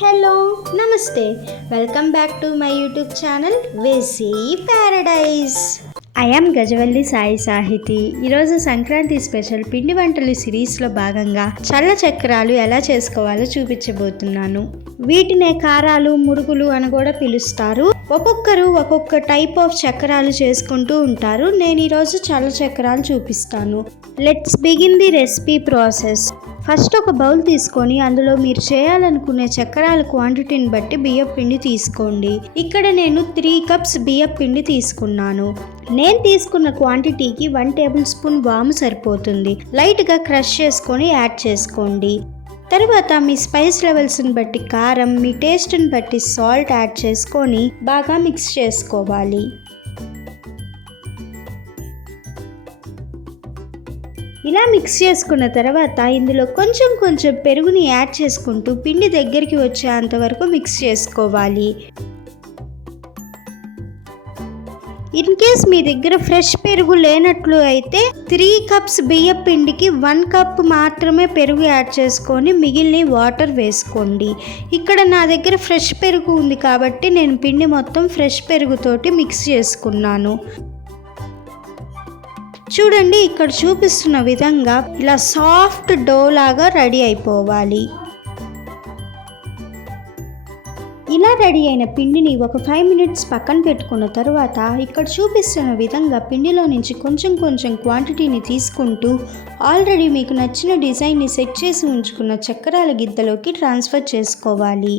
Hello నమస్తే welcome back to my YouTube channel Vasi paradise. I am Gajavalli Sai Sahiti. ఈరోజు Sankranti special పిండి వంటలు సిరీస్లో భాగంగా చల్ల చక్రాలు ఎలా చేసుకోవాలో చూపించబోతున్నాను. వీటినే కారాలు, మురుగులు అని కూడా పిలుస్తారు. ఒక్కొక్కరు ఒక్కొక్క టైప్ ఆఫ్ చక్రాలు చేసుకుంటూ ఉంటారు. నేను ఈరోజు చల్ల చక్రాలు చూపిస్తాను. Let's begin the recipe process. First ఒక బౌల్ తీసుకొని అందులో మీరు చేయాలనుకునే చక్రాల క్వాంటిటీని బట్టి బియ్యం పిండి తీసుకోండి. ఇక్కడ నేను 3 కప్స్ బియ్యం పిండి తీసుకున్నాను. నేను తీసుకున్న క్వాంటిటీకి 1 టేబుల్ స్పూన్ వాము సరిపోతుంది. లైట్గా క్రష్ చేసుకొని యాడ్ చేసుకోండి. తర్వాత మీ స్పైస్ లెవెల్స్ని బట్టి కారం, మీ టేస్ట్ని బట్టి సాల్ట్ యాడ్ చేసుకొని బాగా మిక్స్ చేసుకోవాలి. ఇలా మిక్స్ చేసుకున్న తర్వాత ఇందులో కొంచెం కొంచెం పెరుగుని యాడ్ చేసుకుంటూ పిండి దగ్గరికి వచ్చేంత వరకు మిక్స్ చేసుకోవాలి. ఇన్ కేస్ మీ దగ్గర ఫ్రెష్ పెరుగు లేనట్లు అయితే 3 కప్స్ బియ్యం పిండికి 1 కప్ మాత్రమే పెరుగు యాడ్ చేసుకొని మిగిలిన వాటర్ వేసుకోండి. ఇక్కడ నా దగ్గర ఫ్రెష్ పెరుగు ఉంది కాబట్టి నేను పిండి మొత్తం ఫ్రెష్ పెరుగుతోటి మిక్స్ చేసుకున్నాను. చూడండి, ఇక్కడ చూపిస్తున్న విధంగా ఇలా సాఫ్ట్ డో లాగా రెడీ అయిపోవాలి. ఇలా రెడీ అయిన పిండిని ఒక 5 మినిట్స్ పక్కన పెట్టుకున్న తర్వాత ఇక్కడ చూపిస్తున్న విధంగా పిండిలో నుంచి కొంచెం కొంచెం క్వాంటిటీని తీసుకుంటూ ఆల్రెడీ మీకు నచ్చిన డిజైన్ని సెట్ చేసి ఉంచుకున్న చక్రాల గిద్దలోకి ట్రాన్స్ఫర్ చేసుకోవాలి.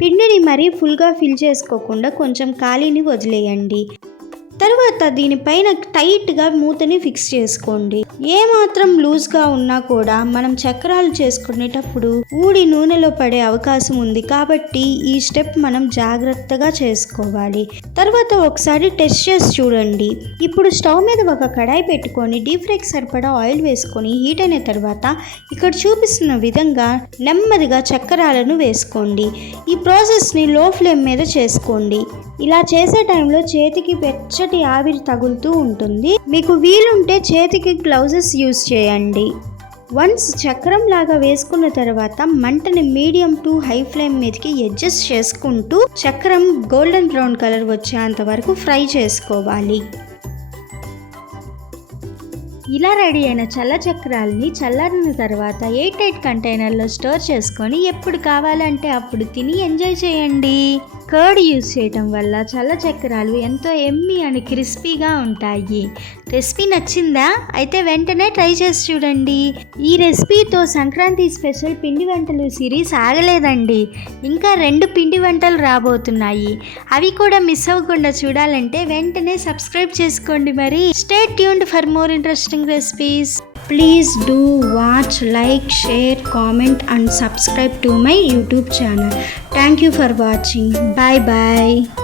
పిండిని మరీ ఫుల్గా ఫిల్ చేసుకోకుండా కొంచెం ఖాళీని వదిలేయండి. తర్వాత దీనిపైన టైట్గా మూతని ఫిక్స్ చేసుకోండి. ఏమాత్రం లూజ్గా ఉన్నా కూడా మనం చక్రాలు చేసుకునేటప్పుడు ఊడి నూనెలో పడే అవకాశం ఉంది కాబట్టి ఈ స్టెప్ మనం జాగ్రత్తగా చేసుకోవాలి. తర్వాత ఒకసారి టెస్ట్ చేసి చూడండి. ఇప్పుడు స్టవ్ మీద ఒక కడాయి పెట్టుకొని డీప్ ఫ్రైకి సరిపడా ఆయిల్ వేసుకొని హీట్ అయిన తర్వాత ఇక్కడ చూపిస్తున్న విధంగా నెమ్మదిగా చక్రాలను వేసుకోండి. ఈ ప్రాసెస్ని లో ఫ్లేమ్ మీద చేసుకోండి. ఇలా చేసే టైంలో చేతికి వెచ్చటి ఆవిరి తగులుతూ ఉంటుంది. మీకు వీలుంటే చేతికి గ్లౌజెస్ యూజ్ చేయండి. వన్స్ చక్రం లాగా వేసుకున్న తర్వాత మంటని మీడియం టు హై ఫ్లేమ్ మీదకి అడ్జస్ట్ చేసుకుంటూ చక్రం గోల్డెన్ బ్రౌన్ కలర్ వచ్చేంత వరకు ఫ్రై చేసుకోవాలి. ఇలా రెడీ అయిన చల్ల చక్రాలని చల్లారిన తర్వాత 8 కంటైనర్లో స్టోర్ చేసుకొని ఎప్పుడు కావాలంటే అప్పుడు తిని ఎంజాయ్ చేయండి. కర్డ్ యూజ్ చేయటం వల్ల చల్ల చక్రాలు ఎంతో ఎమ్మీ అండ్ క్రిస్పీగా ఉంటాయి. రెసిపీ నచ్చిందా? అయితే వెంటనే ట్రై చేసి చూడండి. ఈ రెసిపీతో సంక్రాంతి స్పెషల్ పిండి వంటలు సిరీస్ ఆగలేదండి. ఇంకా 2 పిండి వంటలు రాబోతున్నాయి. అవి కూడా మిస్ అవ్వకుండా చూడాలంటే వెంటనే సబ్స్క్రైబ్ చేసుకోండి. మరి stay tuned for more interesting recipes. Please do watch, like, share, comment and subscribe to my YouTube channel. Thank you for watching. Bye bye.